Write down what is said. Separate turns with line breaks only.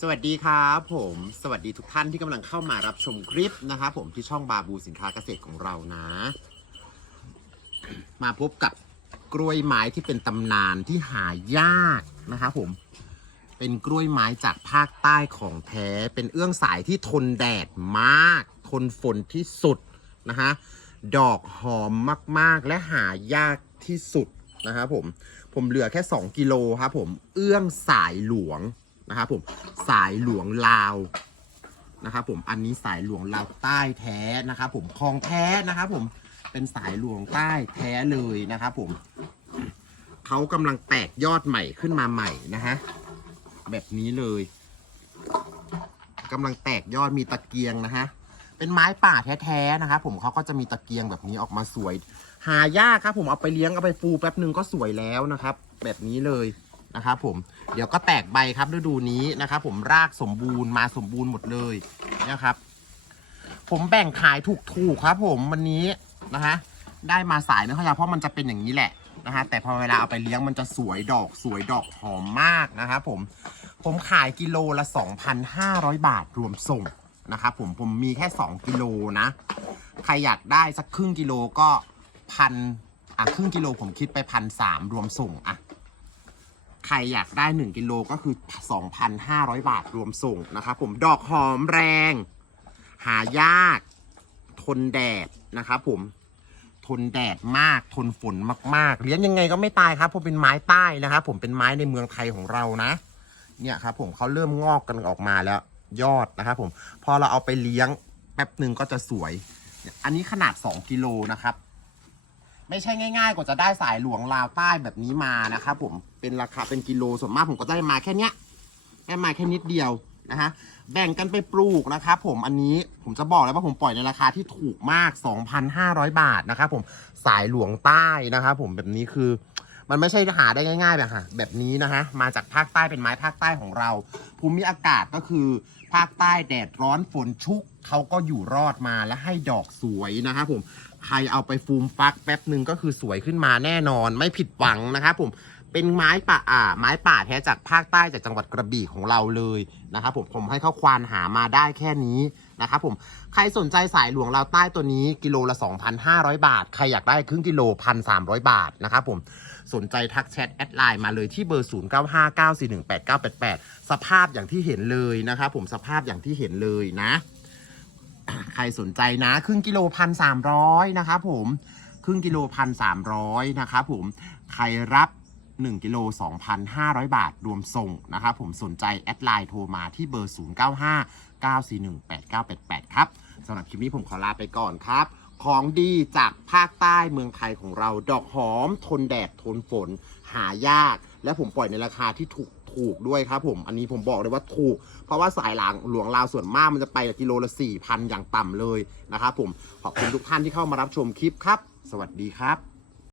สวัสดีครับผม สวัสดีทุกท่านที่กำลังเข้ามารับชมคลิปนะครับผมที่ช่องบาบูสินค้าเกษตรของเรานะ มาพบกับกล้วยไม้ที่เป็นตำนานที่หายากนะครับผม เป็นกล้วยไม้จากภาคใต้ของแท้ เป็นเอื้องสายที่ทนแดดมาก ทนฝนที่สุดนะฮะ ดอกหอมมากๆ และหายากที่สุดนะครับผม ผมเหลือแค่ 2 กิโลครับผม เอื้องสายหลวง นะครับผมสายหลวงลาวนะครับผมอันนี้สายหลวงลาวใต้แท้นะครับผมของแท้นะครับผมเป็นสายหลวงใต้แท้เลยนะครับผมเขากำลังแตกยอดใหม่ขึ้นมาใหม่นะฮะแบบนี้เลยกำลังแตกยอดมีตะเกียงนะฮะเป็นไม้ป่าแท้ๆนะครับผมเขาก็จะมีตะเกียงแบบนี้ออกมาสวย หายากครับผมเอาไปเลี้ยงเอาไปฟูแป๊บหนึ่งก็สวยแล้วนะครับ แบบนี้เลย นะครับผมเดี๋ยวก็แตกใบครับฤดูนี้นะครับผมรากสมบูรณ์มาสมบูรณ์หมดเลยนะครับ ผมแบ่งขายถูกๆครับ ผมวันนี้นะฮะได้มาสายไม่ค่อยยาวเพราะมันจะเป็นอย่างนี้แหละนะฮะแต่พอเวลาเอาไปเลี้ยงมันจะสวยดอกสวยดอกหอมมากนะครับผมผมขายกิโลละ 2,500 บาทรวมส่งนะครับผมผมมีแค่ 2 กิโลนะ ใครอยากได้สักครึ่งกิโลก็พันอะครึ่งกิโลผมคิดไปพันสามรวมส่งอะ ใครอยากได้ 1 กิโลก็คือ 2,500 บาทรวมส่งนะครับผมดอกหอมแรง หายาก ทนแดดนะครับผมทนแดดมากทนฝนมาก ๆ เลี้ยงยังไงก็ไม่ตายครับเพราะเป็นไม้ใต้นะครับผมเป็นไม้ในเมืองไทยของเรานะ เนี่ยครับผมเขาเริ่มงอกกันออกมาแล้ว ยอดนะครับผมพอเราเอาไปเลี้ยงแป๊บหนึ่งก็จะสวยเนี่ยอันนี้ขนาด 2 กิโลนะครับ ไม่ใช่ง่าย ๆ กว่าจะได้สายหลวงลาวใต้แบบนี้มานะครับผมเป็นราคาเป็นกิโลส่วนมากผมก็ได้มาแค่เนี้ยได้มาแค่นิดเดียวนะฮะแบ่งกันไปปลูกนะครับผมอันนี้ผมจะบอกเลยว่าผมปล่อยในราคาที่ถูกมาก 2,500 บาทนะครับผมสายหลวงใต้นะครับผมแบบนี้คือมันไม่ใช่หาได้ง่ายๆแบบค่ะแบบนี้นะฮะมาจากภาคใต้เป็นไม้ภาคใต้ของเรา ภูมิอากาศก็คือภาคใต้แดดร้อนฝนชุก เขาก็อยู่รอดมาและให้ดอกสวยนะครับผมใครเอาไปฟูมฟักแป๊บหนึ่งก็คือสวยขึ้นมาแน่นอนไม่ผิดหวังนะครับผมเป็นไม้ป่าอ่าไม้ป่าแท้จากภาคใต้จากจังหวัดกระบี่ของเราเลยนะครับผมผมให้เขาควานหามาได้แค่นี้นะครับผมใครสนใจสายหลวงเราวใต้ตัวนี้กิโลละ 2,500 บาท ใครอยากได้ครึ่งกิโล 1,300 บาทนะครับผมสนใจทักแชทแอดไลน์มาเลยที่เบอร์ 0959418988 สภาพอย่างที่เห็นเลยนะครับผมสภาพอย่างที่เห็นเลยนะ ใครสนใจนะ ครึ่งกิโลพันสามร้อยนะครับผมครึ่งกิโลพันสามร้อยนะครับผมใครรับ 1 กิโล 2,500 บาทรวมส่งนะครับผมสนใจแอดไลน์โทรมาที่เบอร์ 0959418988 ครับสำหรับคลิปนี้ผมขอลาไปก่อนครับ ของดีจากภาคใต้เมืองไทยของเรา ดอกหอม ทนแดด ทนฝน หายาก และผมปล่อยในราคาที่ถูก ถูกด้วยครับผมอันนี้ผมบอกเลยว่าถูก เพราะว่าสายหลังหลวงลาวส่วนมากมันจะไปกิโลละ4,000 อย่างต่ำเลยนะครับผมขอบคุณทุกท่านที่เข้ามารับชมคลิปครับ สวัสดีครับ